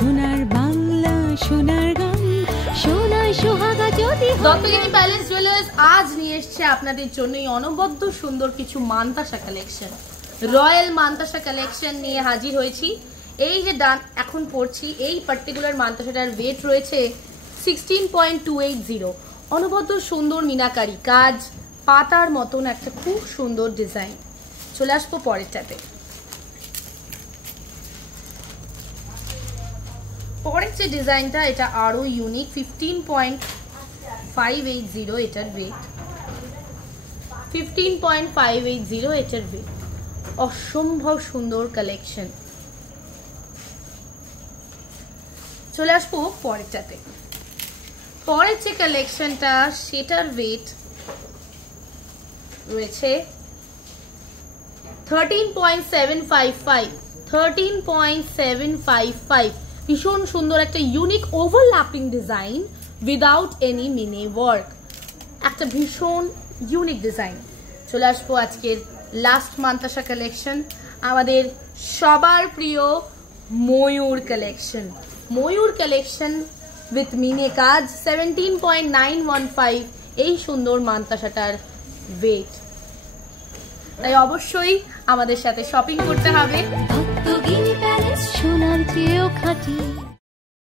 সোনার বাংলা সোনার গান সোনায় সোহাগা যদি দত্তগিরি প্যালেস জুয়েলার্স আজ নিয়ে এসেছে আপনাদের জন্য এই অনবদ্য সুন্দর কিছু মানতাসা কালেকশন, রয়্যাল মানতাসা কালেকশন নিয়ে হাজির হয়েছি। এই যে ডান এখন পড়ছি, এই পার্টিকুলার মানতাসাটার ওয়েট রয়েছে 16.280। অনবদ্য সুন্দর মিনাকারি কাজ, পাতার মতন একটা খুব সুন্দর ডিজাইন। চলে আসবো পরেরটাতে। পরের যে ডিজাইনটা এটা আরো ইউনিক, 15.580 এটার ওয়েট, 15.580 এটার ওয়েট। অসম্ভব সুন্দর কালেকশন। চলে আসবো পরেরটাতে। পরের যে কালেকশনটা সেটার ওয়েট রয়েছে 13.755। ভীষণ সুন্দর একটা unique overlapping design without any mini work, একটা ভীষণ ইউনিক ডিজাইন। চলে আসবো আজকের লাস্ট মানতাসা কালেকশন, আমাদের সবার প্রিয় ময়ূর কালেকশন। ময়ূর কালেকশন উইথ মিনে কাজ, 17.915 এই সুন্দর মানতাসাটার ওয়েট। তাই অবশ্যই আমাদের সাথে শপিং করতে হবে। দত্তগিরি প্যালেস সোনার চেয়েও খাঁটি।